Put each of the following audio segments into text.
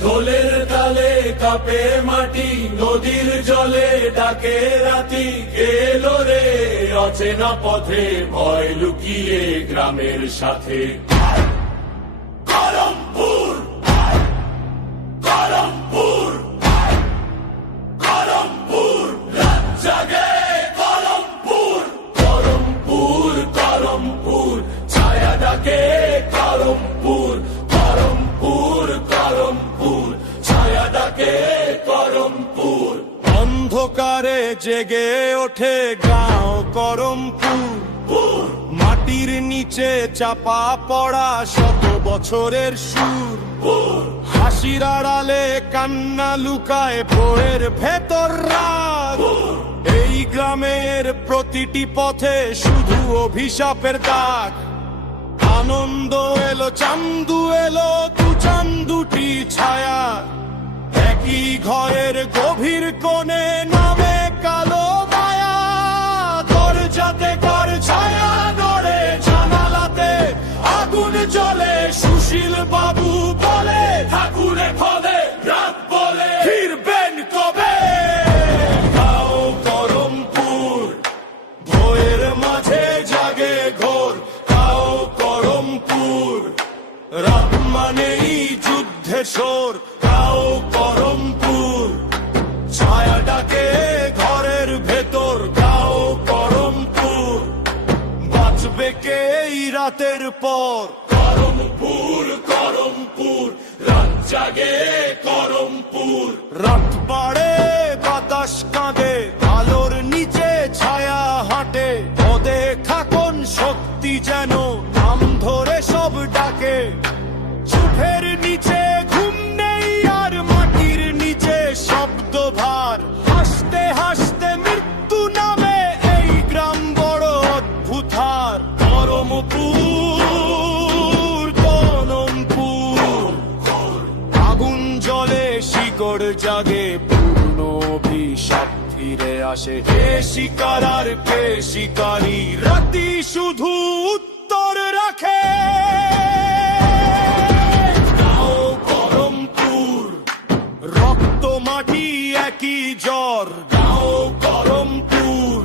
ঢোলের তালে কাঁপে মাটি, নদীর জলে ডাকে রাতি। এলো রে অচেনা পথে, ভয় লুকিয়ে গ্রামের সাথে। করমপুর, করমপুর, করমপুর, রাত জাগে করমপুর। করমপুর, করমপুর, ছায়া ডাকে করমপুর। করমপুর, করমপুর, ছায়া ডাকে করমপুর। অন্ধকারে জেগে ওঠে গাঁও করমপুর, মাটির নিচে চাপা পড়া শত বছরের সুর। হাসির আড়ালে কান্না লুকায় বইয়ের ভেতর রাত। এই গ্রামের প্রতিটি পথে শুধু অভিশাপের দাগ। আনন্দ এলো, চান্দু এলো, দু চান দুটি ছায়া। একই ঘরের গভীর কোণে নামে কালো মায়া। দরজাতে ঘর ছায়া নড়ে, জানালাতে আগুন জ্বলে। সুশীল বাবু বলে, ঠাকুরে ফলে রাত বলে, ফিরবেন কবে? গাঁও করমপুর, ভোরের মাঝে জাগে ঘোর। গাঁও করমপুর, রাত মানেই যুদ্ধের শোর। গাঁও করমপুর, ছায়া ডাকে ঘরের ভেতর। গাঁও করমপুর, বাঁচবে কে এই রাতের পর? করমপুর, করমপুর, রাত জাগে করমপুর। রাত বাড়ে, বাতাস কাঁদে, আলোর নিচে ছায়া হাঁটে। অদেখা কোন শক্তি যেন নাম ধরে সব ডাকে। চোখের নিচে ঘুম নেই আর, মাটির নিচে শব্দ ভার। হাসতে হাসতে মৃত্যু নামে এই গ্রাম বড় অদ্ভুত হার। করমপুর, করমপুর, আগুন জ্বলে, শিকড় জাগে, পুরনো অভিশাপ ফিরে আসে। কে শিকার আর কে শিকারী, রাতি শুধু উত্তর রাখে। গাঁও করমপুর, রক্ত মাটি একই জ্বর। গাঁও করমপুর,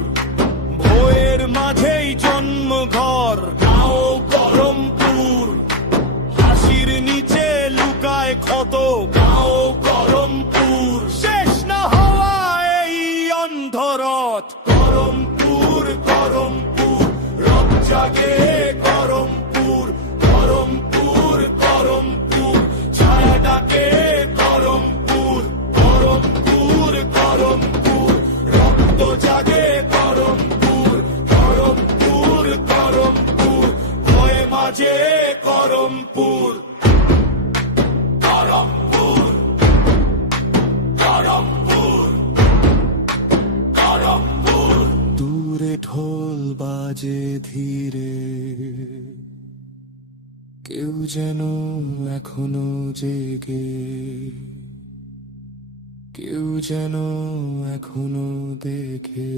ভোরের মাঝেই জন্ম ঘর। গাঁও করমপুর, হাসির নিচে লুকায় ক্ষত। গাঁও করমপুর, শেষ না হওয়া এই অন্ধরথ। করমপুর, করমপুর, রব জাগে করমপুর। করমপুর, করমপুর, ছায়া ডাকে করমপুর। করমপুর, করমপুর, রক্ত জাগে করমপুর। করমপুর, করমপুর, ভয়ে মাঝে করমপুর। করমপুর, করমপুর, করমপুর। দূরে ঢোল বাজে ধীরে, কেউ যেন এখনো জেগে। কেউ যেন এখনো দেখে।